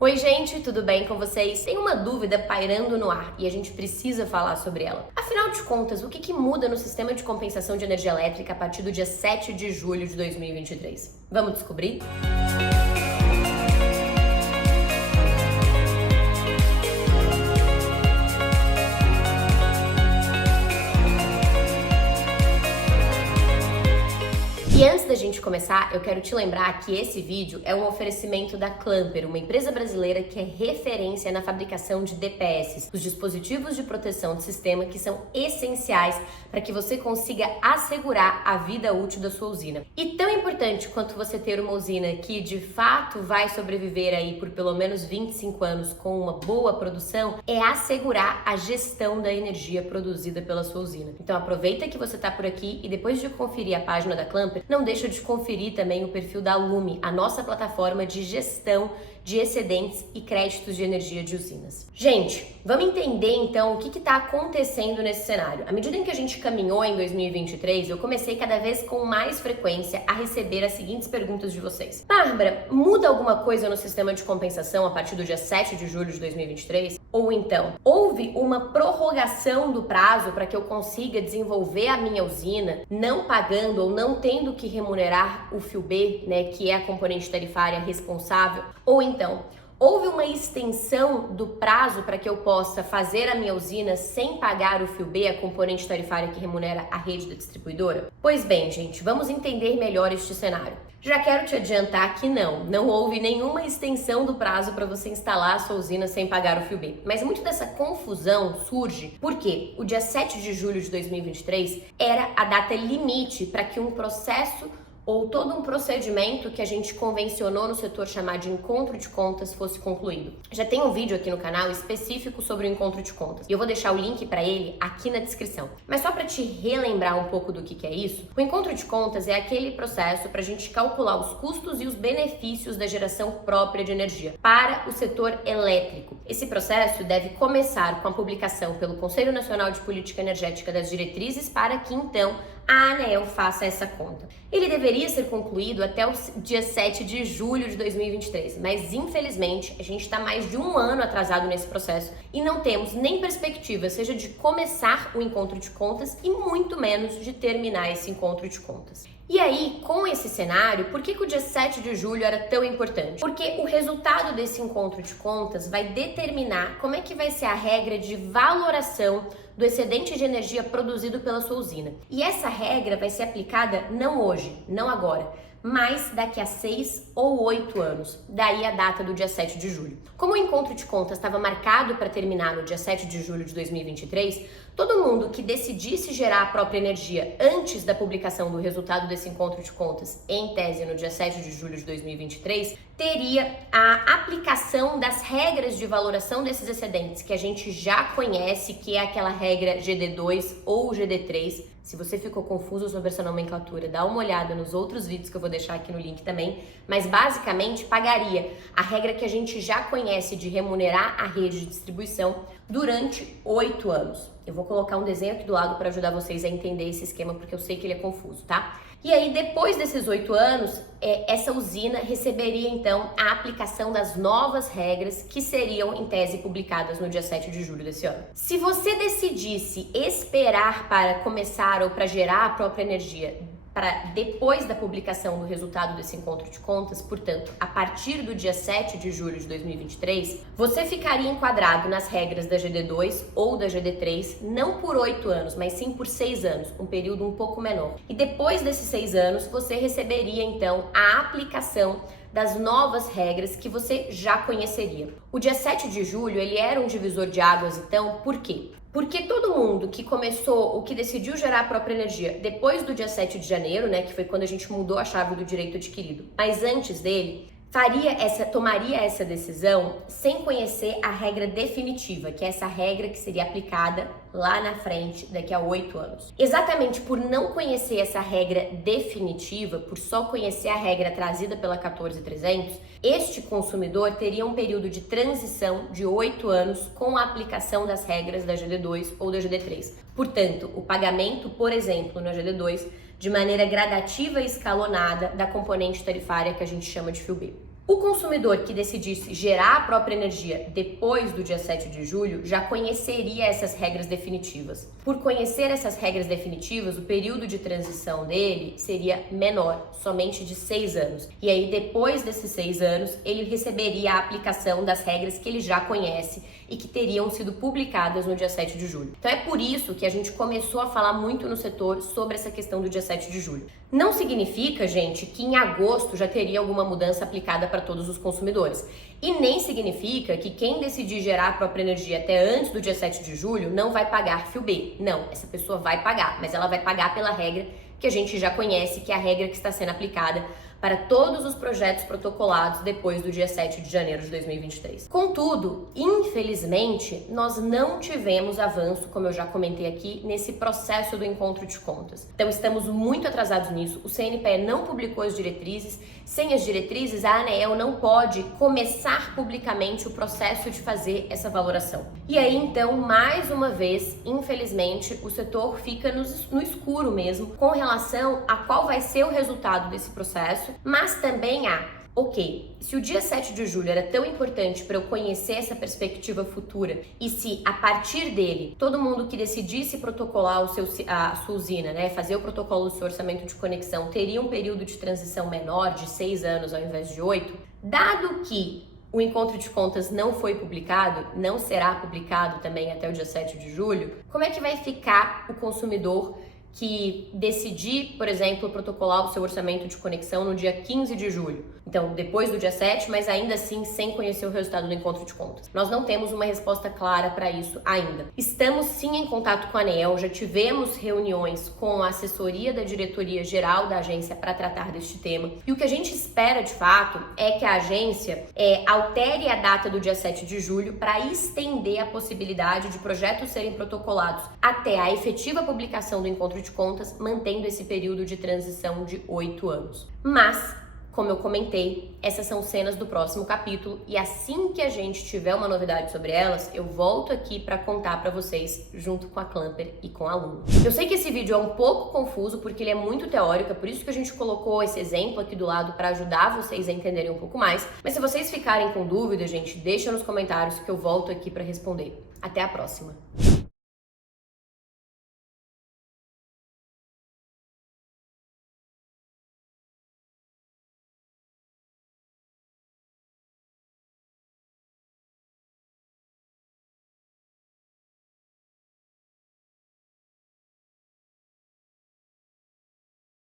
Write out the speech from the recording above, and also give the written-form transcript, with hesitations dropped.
Oi gente, tudo bem com vocês? Tem uma dúvida pairando no ar e a gente precisa falar sobre ela. Afinal de contas, o que muda no sistema de compensação de energia elétrica a partir do dia 7 de julho de 2023? Vamos descobrir? E antes da gente começar, eu quero te lembrar que esse vídeo é um oferecimento da Clamper, uma empresa brasileira que é referência na fabricação de DPS, os dispositivos de proteção de sistema que são essenciais para que você consiga assegurar a vida útil da sua usina. E tão importante quanto você ter uma usina que de fato vai sobreviver aí por pelo menos 25 anos com uma boa produção, é assegurar a gestão da energia produzida pela sua usina. Então aproveita que você está por aqui e depois de conferir a página da Clamper, não deixa de conferir também o perfil da Lume, a nossa plataforma de gestão de excedentes e créditos de energia de usinas. Gente, vamos entender então o que está acontecendo nesse cenário. À medida em que a gente caminhou em 2023, eu comecei cada vez com mais frequência a receber as seguintes perguntas de vocês. Bárbara, muda alguma coisa no sistema de compensação a partir do dia 7 de julho de 2023? Ou então, houve uma prorrogação do prazo para que eu consiga desenvolver a minha usina, não pagando ou não tendo que remunerar o fio B, né, que é a componente tarifária responsável? Ou então, houve uma extensão do prazo para que eu possa fazer a minha usina sem pagar o fio B, a componente tarifária que remunera a rede da distribuidora? Pois bem, gente, vamos entender melhor este cenário. Já quero te adiantar que não houve nenhuma extensão do prazo para você instalar a sua usina sem pagar o fio B. Mas muito dessa confusão surge porque o dia 7 de julho de 2023 era a data limite para que um processo ou todo um procedimento que a gente convencionou no setor chamado de encontro de contas fosse concluído. Já tem um vídeo aqui no canal específico sobre o encontro de contas e eu vou deixar o link para ele aqui na descrição. Mas só para te relembrar um pouco do que é isso, o encontro de contas é aquele processo para a gente calcular os custos e os benefícios da geração própria de energia para o setor elétrico. Esse processo deve começar com a publicação pelo Conselho Nacional de Política Energética das diretrizes para que então a ANEEL faça essa conta. Ele deveria ser concluído até o dia 7 de julho de 2023, mas infelizmente a gente está mais de um ano atrasado nesse processo e não temos nem perspectiva, seja de começar o encontro de contas e muito menos de terminar esse encontro de contas. E aí, com esse cenário, por que o dia 7 de julho era tão importante? Porque o resultado desse encontro de contas vai determinar como é que vai ser a regra de valoração do excedente de energia produzido pela sua usina. E essa regra vai ser aplicada não hoje, não agora, mas daqui a 6 ou 8 anos, daí a data do dia 7 de julho. Como o encontro de contas estava marcado para terminar no dia 7 de julho de 2023, todo mundo que decidisse gerar a própria energia antes da publicação do resultado desse encontro de contas, em tese no dia 7 de julho de 2023, teria a aplicação das regras de valoração desses excedentes que a gente já conhece, que é aquela regra GD2 ou GD3. Se você ficou confuso sobre essa nomenclatura, dá uma olhada nos outros vídeos que eu vou deixar aqui no link também, mas basicamente pagaria a regra que a gente já conhece de remunerar a rede de distribuição durante 8 anos. Eu vou colocar um desenho aqui do lado para ajudar vocês a entender esse esquema, porque eu sei que ele é confuso, tá? E aí, depois desses 8 anos, essa usina receberia, então, a aplicação das novas regras que seriam, em tese, publicadas no dia 7 de julho desse ano. Se você decidisse esperar para começar ou para gerar a própria energia para depois da publicação do resultado desse encontro de contas, portanto, a partir do dia 7 de julho de 2023, você ficaria enquadrado nas regras da GD2 ou da GD3, não por 8 anos, mas sim por 6 anos, um período um pouco menor. E depois desses 6 anos, você receberia, então, a aplicação das novas regras que você já conheceria. O dia 7 de julho, ele era um divisor de águas, então, por quê? Porque todo mundo que começou ou que decidiu gerar a própria energia depois do dia 7 de janeiro, né, que foi quando a gente mudou a chave do direito adquirido, mas antes dele, tomaria essa decisão sem conhecer a regra definitiva, que é essa regra que seria aplicada lá na frente, daqui a 8 anos. Exatamente por não conhecer essa regra definitiva, por só conhecer a regra trazida pela 14300, este consumidor teria um período de transição de 8 anos com a aplicação das regras da GD2 ou da GD3. Portanto, o pagamento, por exemplo, na GD2, de maneira gradativa e escalonada da componente tarifária que a gente chama de fio B. O consumidor que decidisse gerar a própria energia depois do dia 7 de julho já conheceria essas regras definitivas. Por conhecer essas regras definitivas, o período de transição dele seria menor, somente de 6 anos. E aí, depois desses 6 anos, ele receberia a aplicação das regras que ele já conhece e que teriam sido publicadas no dia 7 de julho. Então é por isso que a gente começou a falar muito no setor sobre essa questão do dia 7 de julho. Não significa, gente, que em agosto já teria alguma mudança aplicada para todos os consumidores. E nem significa que quem decidir gerar a própria energia até antes do dia 7 de julho não vai pagar fio B. Não, essa pessoa vai pagar, mas ela vai pagar pela regra que a gente já conhece, que é a regra que está sendo aplicada para todos os projetos protocolados depois do dia 7 de janeiro de 2023. Contudo, infelizmente, nós não tivemos avanço, como eu já comentei aqui, nesse processo do encontro de contas. Então, estamos muito atrasados nisso. O CNPE não publicou as diretrizes. Sem as diretrizes, a ANEEL não pode começar publicamente o processo de fazer essa valoração. E aí, então, mais uma vez, infelizmente, o setor fica no escuro mesmo com relação a qual vai ser o resultado desse processo, mas também se o dia 7 de julho era tão importante para eu conhecer essa perspectiva futura e se a partir dele todo mundo que decidisse protocolar a sua usina, fazer o protocolo do seu orçamento de conexão teria um período de transição menor de 6 anos ao invés de 8, dado que o encontro de contas não foi publicado, não será publicado também até o dia 7 de julho, como é que vai ficar o consumidor que decidir, por exemplo, protocolar o seu orçamento de conexão no dia 15 de julho. Então, depois do dia 7, mas ainda assim sem conhecer o resultado do encontro de contas. Nós não temos uma resposta clara para isso ainda. Estamos sim em contato com a ANEEL, já tivemos reuniões com a assessoria da diretoria geral da agência para tratar deste tema. E o que a gente espera, de fato, é que a agência altere a data do dia 7 de julho para estender a possibilidade de projetos serem protocolados até a efetiva publicação do encontro de contas, mantendo esse período de transição de 8 anos. Mas, como eu comentei, essas são cenas do próximo capítulo e assim que a gente tiver uma novidade sobre elas, eu volto aqui para contar para vocês junto com a Clamper e com a Luno. Eu sei que esse vídeo é um pouco confuso porque ele é muito teórico, é por isso que a gente colocou esse exemplo aqui do lado para ajudar vocês a entenderem um pouco mais, mas se vocês ficarem com dúvida, gente, deixa nos comentários que eu volto aqui para responder. Até a próxima!